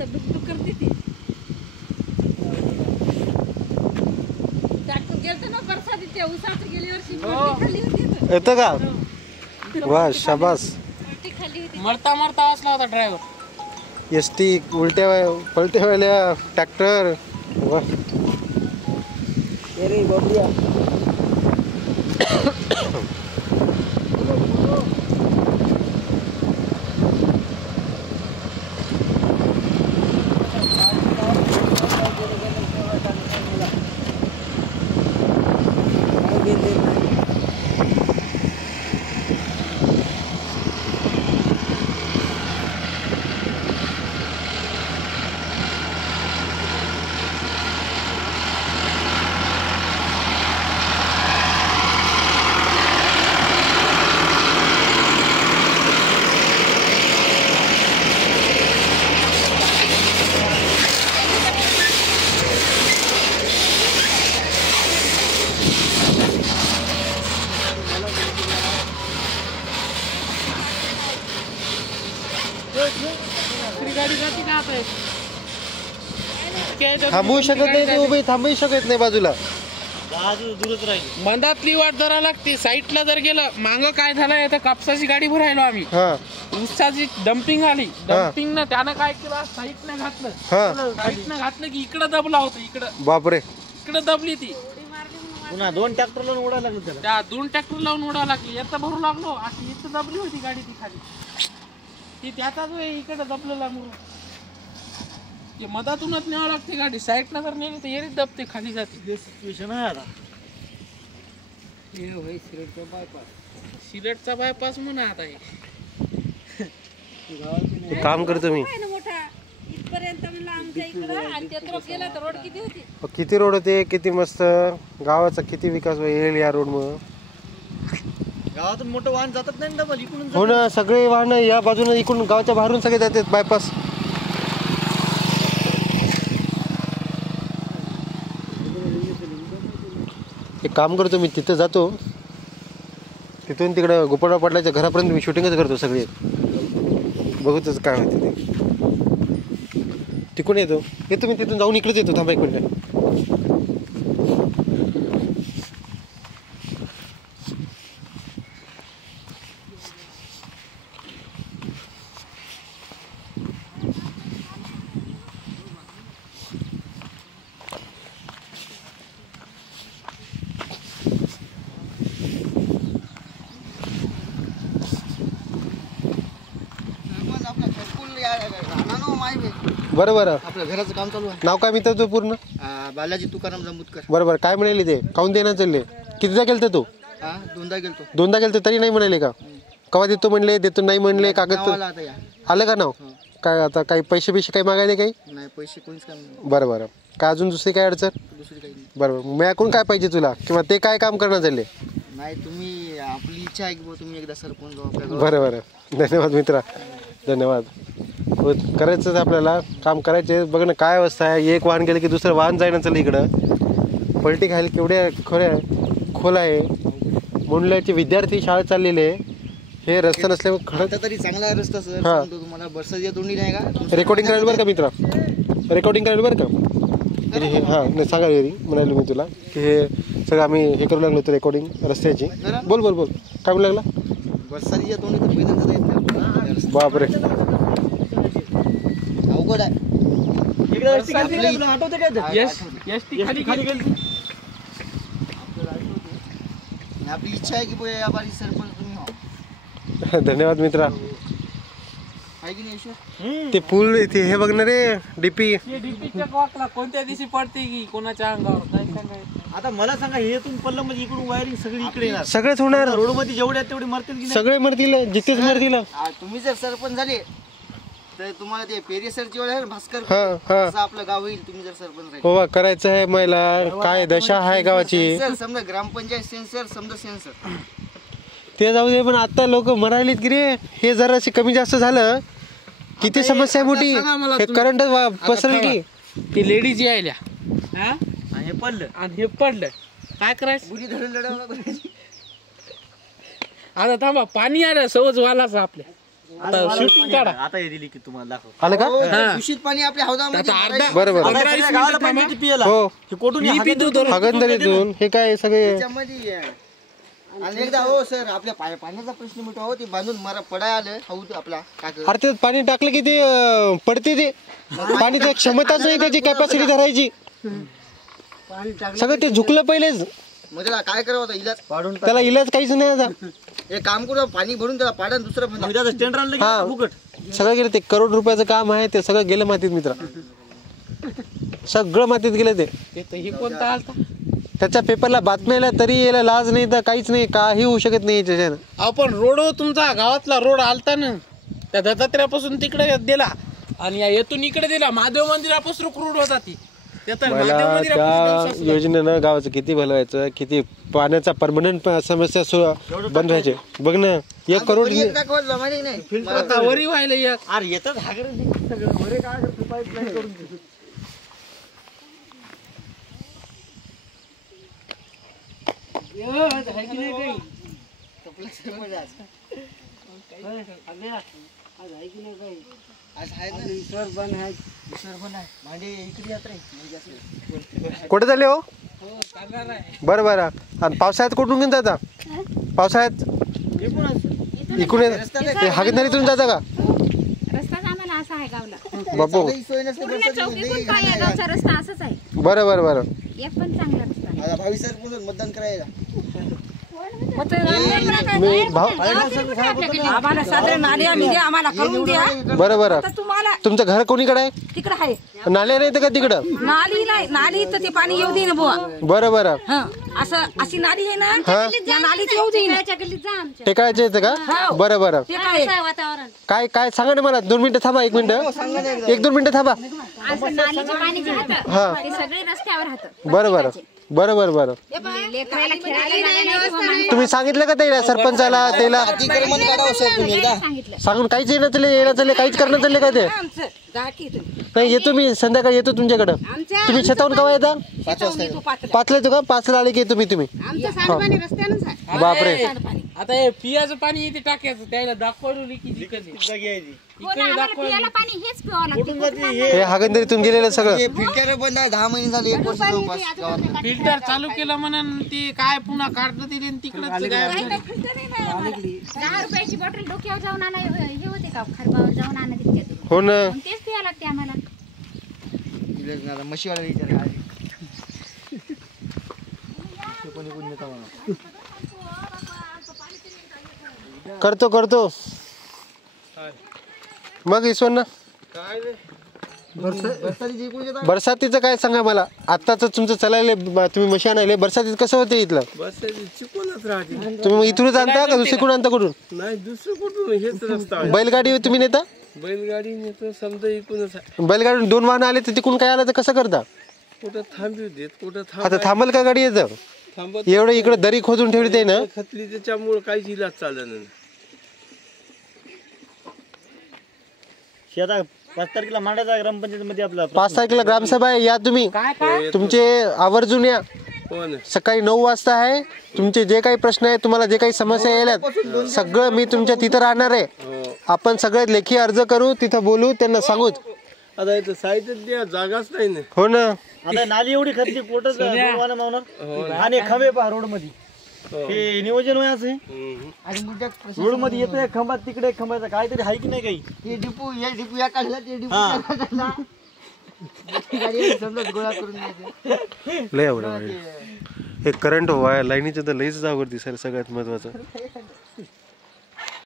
नुसतं डुकडुक करते ती. टाकून गेलतो ना बरसात त्या उसाचं गेल्या वर्षी खाली होती. येतं का? वा शाबास. खाली होती. मरता मरता वाचला होता ड्रायव्हर. एसटी उलट्या पलट्यावाल्या ट्रॅक्टर. वा अरे बाबूया गाडी जाते का आता? थांबवू शकत नाही ते उभे, थांबवू शकत नाही बाजूला. दूरच राहील. मंदातली वाट धरा लागते. साईडला जर गेलं माग काय झालं आता कापसाची गाडी भरायलो आम्ही. हा ऊसाची डम्पिंग आली. डम्पिंग न त्यानं काय केलं साईडनं घातलं. साईडनं घातलं की इकडं दबला होतं. इकडं बापरे. इकडं दबली ती. पुन्हा 2 ट्रॅक्टर लावून उडायला लागलं त्याला. त्या 2 ट्रॅक्टर लावून उडावं लागली. येतं भरू लागलो अशी इथं दबली होती गाडी ती खाली. ती त्याचाच इकडं दबलं लागलो. ते मधातूनच न्यावं लागते गाडी. साईडनं जर नेली तर येरीच दबते खाली जाते. सिच्युएशन आहे आता. सिलेटचा बायपास म्हणा आता हे. काम करतो मी. मोठा इथपर्यंत म्हणलं आमच्या इकडं आणि त्या रोड गेला तर रोड किती होती. किती रोड होते, किती मस्त. गावाचा किती विकास होईल या रोड मुळे. गावातून मोठं वाहन जातात नाही डबल इकडून. हो ना, सगळे वाहन या बाजूने इकडून गावाच्या बाहेरून सगळे जातात बायपास. एक काम करतो मी, तिथं जातो. तिथून तिकडं गोपाळराव पाटलाच्या घरापर्यंत मी शूटिंगच करतो सगळे. बघूतच काय होतं ते. तिकडून येतो मी तिथून जाऊन इकडेच येतो. थांबा 1 मिनिट. बरं बरं. आपल्या घराचं काम चालू आहे. नाव काय मित्र तू पूर्ण? बालाजी तुकाराम जंबूतकर. बरोबर. काय म्हणाले ते? काऊन देणार चालले? कितीदा गेलते तू? 2दा गेलतो. 2दा गेलते तरी नाही म्हणाले का? कवा देतो म्हणले, देतो नाही म्हणले. कागद आलं का नाव? काय आता काही पैसे काही मागायले काही? नाही पैसे कोणीच काय. बरं बरं. काय अजून दुसरी काय अडचण? दुसरी काही नाही. बरोबर. मी काय पाहिजे तुला किंवा ते काय काम करणार चालले? नाही तुम्ही आपली इच्छा आहे की तुम्ही एकदा सरपंच व्हा. बरं बरं. धन्यवाद मित्रा, धन्यवाद. हो, करायचंच आपल्याला काम करायचे. बघ ना काय अवस्था आहे. एक वाहन गेलं की दुसरं वाहन जायनं चाललं इकडं. पलटी खायला केवढ्या खोल आहे. मुंडल्याचे विद्यार्थी शाळेत चाललेले. हे रस्ता नसल्यामुळे खडक तरी चांगला रस्ता सर. तुम्हाला बरसाच्या तोंडी नाही का? रेकॉर्डिंग करायला बरं का मित्रा, रेकॉर्डिंग करायला बरं का. हां नाही सांगा घरी म्हणालो मी तुला की हे सगळं आम्ही हे करू लागलो होतो रेकॉर्डिंग रस्त्याची. बोल बोल बोल. काय म्हणू लागला? बरसाच्या तोंडी तर पहिल्यांदा येत नाही. बापरे अवघड आहे. आपली इच्छा आहे की या बारी सरपंच तुम्ही व्हा. धन्यवाद मित्रा. आहे की नाही ईश्वर? ते पूल इथे हे बघणार रे डीपी. डीपीच्या कॉकला कोणत्या दिवशी पडते की कोणाच्या अंगावर काय सांगायचं. आता मला सांगा हे तुम्ही पल्लं म्हणजे इकडून वायरिंग सगळी इकडे येणार. सगळेच होणार. रोड मध्ये जेवढे आहेत तेवढे मरतील की नाही? सगळे मरतील. जिथेच मरतील. तुम्ही जर सरपंच झाले तर तुम्हाला ते पेरिसरची वेळ आहे ना भास्कर. हा असं आपलं गाव होईल तुम्ही जर सरपंच राहिले. हो करायचं आहे. महिला काय दशा आहे गावाची. समजा ग्रामपंचायत सेन्सर समजा सेन्सर ते जाऊ दे. पण आता लोक मरायलेत की रे. हे जरा कमी जास्त झालं किती समस्या मोठी. हे करंट पसरेल की. ती लेडीज यायल्या आणि हे पडलं आणि हे पडलं काय करायचं. बुरी धरून लढवलं. आता थांबा पाणी आलं सहज वालाच आपल्या आता शूटिंग काढा. आता हे दिली की तुम्हाला दाखव. आलं का हो, दूषित पाणी आपल्या हौदामध्ये भरायचं. बरोबर गावाला पाणी किती पियाला? हो हे कोठून हागणदारीतून हे काय सगळे त्याच्यामध्ये आणि एकदा हो सर आपल्या पाण्याचा प्रश्न मिटवा हो. ते बांधून मला पडाय आलं हौद आपला कागद. अरे ते पाणी टाकलं की ते पडते ते पाणी ते क्षमताच नाही त्याची कॅपॅसिटी धरायची सगळं ते झुकलं पहिलेच मग त्याला काय करावं होतं इलाज पाडून त्याला इलाज काहीच नाही आता एक काम करू पाणी भरून त्याला पाडा आणि दुसरं स्टँड हा सगळं गेलं ते करोड रुपयाचं काम आहे ते सगळं गेलं मातीत मित्रा सगळं मातीत गेलं ते हे कोणता आलता त्याच्या पेपरला बातम्याला तरी याला लाज नाही तर काहीच नाही काही होऊ शकत नाही याच्यानं. आपण रोड तुमचा गावातला रोड आलता ना त्या दत्तात्र्यापासून तिकडे दिला आणि येथून इकडे दिला महादेव मंदिरापासून रोड होता ती मला त्या योजनेनं गावाचं किती भलं व्हायचं किती पाण्याचा परमनंट समस्या बंद व्हायचे बघ ना 1 करोड आता वरी व्हायला अरे येतात कुठे झाले हो बरं बरं आणि पावसाळ्यात कुठून घेऊन जाता पावसाळ्यात इकडून हागणदारीतून जाता का रस्ताच आम्हाला असा आहे गावला बापू पूर्ण चौकीतून काय आहे गावचा रस्ता असाच आहे बरं बरं बरं एक पण चांगला रस्ता नाही. 22 मतदान करायला आम्हाला साधारण नाली आम्ही द्या आम्हाला करून द्या बरं बरं आता तुम्हाला तुमचं घर कोणीकडे आहे तिकडं आहे नाल्या नाही तर का तिकडं नाली नाही नाली तर ते पाणी येऊ दे ना बुवा बरं बरं असं अशी नाली आहे ना हा. त्या नालीत येऊ दे टेकायचं येतं का बरं बरं ते काय वातावरण काय काय सांगा ना मला 2 मिनिटं थांबा 1 मिनिटं 1-2 मिनिटं थांबा असं नालीचे पाणी जे राहतं हा ते सगळे रस्त्यावर राहतं बरं बरं बरं बरं बरं लेकराला खेळायला जागा नाही किंवा माणसाला तुम्ही सांगितलं का त्याला सरपंचाला त्याला अतिक्रमण काढावं सर तुम्ही एकदा सांगितलं सांगून काहीच येणं चालले येणं चालले काहीच करणं चालले का ते आमचं जा की तुम्ही नाही येतो मी संध्याकाळी येतो तुमच्याकडं आमच्या तुम्ही शेतावरून केव्हा येता 5 वाजता येतो पाचला. 5ला येतो का 5ला आले की तुम्ही आमचं सांडपाणी रस्त्यानंच आहे बापरे सांडपाणी आता हे पियाचं पाणी इथे टाकायचं त्याला दाखवली की जिकडे हो ना, आम्हाला पियाला पाणी हेच प्यावं लागतं. हे हागणदारीतून गेलेलं सगळं फिल्टर बंद आहे 10 महिने झाले 1 वर्ष जवळपास गावात फिल्टर चालू केलं म्हणून ते काय पुन्हा काढलं दिले तिकडे फिल्टर नाही ना आम्हाला. 10 रुपयाची बॉटल डोक्यावर जाऊन आणा हे होते का खरबावर जाऊन आणा तिथे हो ना तेच प्यावं लागते आम्हाला म्हशीवाला विचार काय करतो मग ईश्वरना बरसातीचं काय सांगा मला आत्ताच तुमचं चालायले तुम्ही मशी आणायले बरसातीत कसं होते इथलं चिकूनच राहते तुम्ही मग इथूनच आणता का दुसरीकडून आणता कुठून नाही दुसरं कुठून हेच रस्ता आहे. बैलगाडी तुम्ही नेता बैलगाडी नेतो समजा इकूनच आहे. बैलगाडीतून 2 वाहनं आले तर तिकडून काय आलं तर कसं करता कुठं थांबू देत कुठं आता थांबल का गाडी येतं थांबत एवढं इकडे दरी खोदून ठेवली ते ना खतली त्याच्यामुळे काहीच इलाज चालला नाही. आता 5 तारखेला मांडायचा ग्रामपंचायत मध्ये आपला 5 तारखेला ग्रामसभा आहे या तुम्ही तुमचे आवर्जून या हो ना सकाळी 9 वाजता आहे तुमचे जे काही प्रश्न आहे तुम्हाला जे काही समस्या यायल्यात सगळं मी तुमच्या तिथं राहणार आहे आपण सगळे लेखी अर्ज करू तिथं बोलू त्यांना सांगू आता इथं साहित्य जागाच नाही ना. हो ना आता नाली एवढी खतली कुठं आणि खंबे पहा रोड मध्ये हे नियोजन व्हायचं रोड मध्ये येतोय खंबात तिकडे खंबाचा काहीतरी आहे की नाही काही ते डिपू या काढला ते डिपू गोळा करून लय आवड हे करंट व्हाय लाईनीचं तर लईच अवघड दिसायला सगळ्यात महत्वाचं